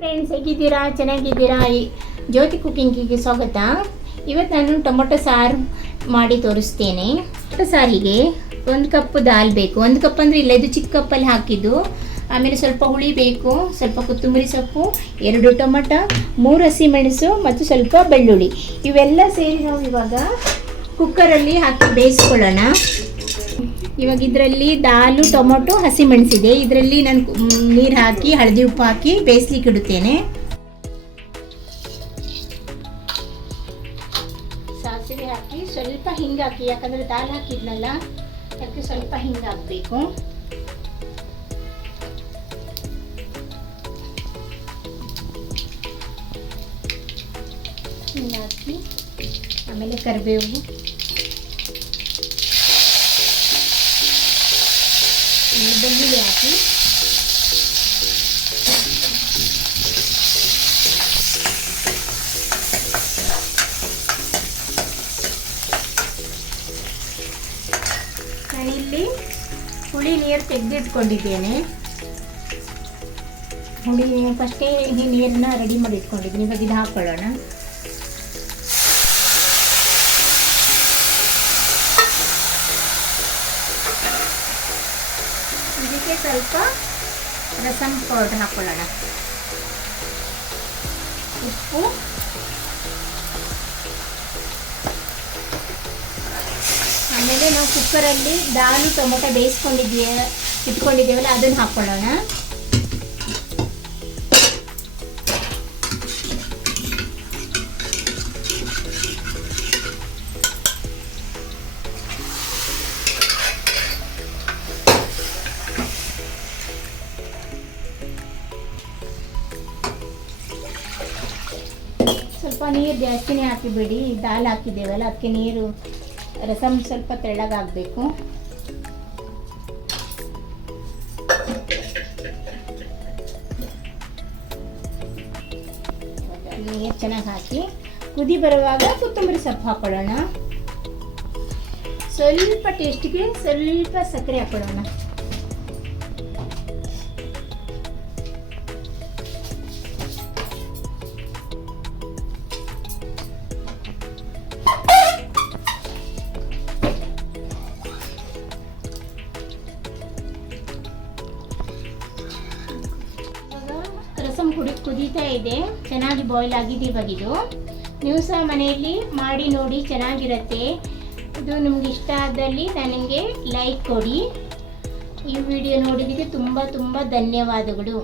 Friends, ಹೇಗಿದ್ದೀರಾ? ಚೆನ್ನಾಗಿದ್ದೀರಾ? ಜ್ಯೋತಿ ಕುಕಿಂಗಿಗೆ ಸ್ವಾಗತ. ಇವತ್ತು ನಾನು ಟೊಮೊಟೊ ಸಾರು ಮಾಡಿ ತೋರಿಸ್ತೇನೆ. ಟೊಮೊಟೊ ಸಾರಿಗೆ 1 ಕಪ್ ದಾಲ್ ಬೇಕು. 1 ಕಪ್ ಅಂದರೆ ಇಲ್ಲ, ಇದು ಚಿಕ್ಕ ಕಪ್ಪಲ್ಲಿ ಹಾಕಿದ್ದು. ಆಮೇಲೆ ಸ್ವಲ್ಪ ಹುಳಿ ಬೇಕು, ಸ್ವಲ್ಪ ಕೊತ್ತಂಬರಿ ಸೊಪ್ಪು, 2 ಟೊಮೊಟೊ, 3 ಹಸಿಮೆಣಸು ಮತ್ತು ಸ್ವಲ್ಪ ಬೆಳ್ಳುಳ್ಳಿ. ಇವೆಲ್ಲ ಸೇರಿ ನಾವು ಇವಾಗ ಕುಕ್ಕರಲ್ಲಿ ಹಾಕಿ ಬೇಯಿಸ್ಕೊಳ್ಳೋಣ. ಇವಾಗ ಇದರಲ್ಲಿ ದಾಲು, ಟೊಮೊಟೊ, ಹಸಿಮೆಣಸಿದೆ. ಇದರಲ್ಲಿ ನಾನು ನೀರು ಹಾಕಿ ಹಳದಿ ಉಪ್ಪು ಹಾಕಿ ಬೇಯಿಸ್ಲಿಕ್ಕೆ ಇಡುತ್ತೇನೆ. ಸಾಸಿವೆ ಹಾಕಿ ಸ್ವಲ್ಪ ಹಿಂಗೆ ಹಾಕಿ, ಯಾಕಂದರೆ ದಾಲ್ ಹಾಕಿದ್ನಲ್ಲ ಅದಕ್ಕೆ ಸ್ವಲ್ಪ ಹಿಂಗೆ ಹಾಕಬೇಕು. ಹಿಂಗೆ ಹಾಕಿ ಆಮೇಲೆ ಕರಿಬೇವು, ಬೆಳ್ಳುಳ್ಳಿ ಹಾಕಿ ನಾನಿಲ್ಲಿ ಹುಳಿ ನೀರು ತೆಗೆದಿಟ್ಕೊಂಡಿದ್ದೇನೆ. ಹುಳಿ ಫಸ್ಟೇ ಈ ನೀರನ್ನ ರೆಡಿ ಮಾಡಿ ಇಟ್ಕೊಂಡಿದ್ದೀನಿ. ಇವಾಗ ಇದು ಹಾಕ್ಕೊಳ್ಳೋಣ. ಇದಕ್ಕೆ ಸ್ವಲ್ಪ ರಸಂ ಪೌಡರ್ ಹಾಕೊಳ್ಳೋಣ, ಉಪ್ಪು, ಆಮೇಲೆ ನಾವು ಕುಕ್ಕರಲ್ಲಿ ದಾಲು ಟೊಮೊಟೊ ಇಟ್ಕೊಂಡಿದ್ದೇವಲ್ಲ ಅದನ್ನು ಹಾಕ್ಕೊಳ್ಳೋಣ. ಸ್ವಲ್ಪ ನೀರು ಜಾಸ್ತಿನೇ ಹಾಕಿಬಿಡಿ, ದಾಲ್ ಹಾಕಿದ್ದೇವಲ್ಲ ಅದಕ್ಕೆ ನೀರು ರಸಮ್ ಸ್ವಲ್ಪ ತೆಳ್ಳಗಾಗಬೇಕು. ನೀರು ಚೆನ್ನಾಗಿ ಹಾಕಿ ಕುದಿ ಬರುವಾಗ ಕೊತ್ತಂಬರಿ ಸೊಪ್ಪು ಹಾಕೊಳ್ಳೋಣ. ಸ್ವಲ್ಪ ಟೇಸ್ಟಿಗೆ ಸ್ವಲ್ಪ ಸಕ್ಕರೆ ಹಾಕೊಳ್ಳೋಣ. ರಸಮ್ ಕುದೀತಾ ಇದೆ, ಚೆನ್ನಾಗಿ ಬಾಯ್ಲ್ ಆಗಿದೆ. ಇವಾಗಿದು ನೀವು ಸಹ ಮನೆಯಲ್ಲಿ ಮಾಡಿ ನೋಡಿ, ಚೆನ್ನಾಗಿರುತ್ತೆ. ಇದು ನಿಮ್ಗೆ ಇಷ್ಟ ಆದಲ್ಲಿ ನನಗೆ ಲೈಕ್ ಕೊಡಿ. ಈ ವಿಡಿಯೋ ನೋಡಿದ್ದಕ್ಕೆ ತುಂಬ ಧನ್ಯವಾದಗಳು.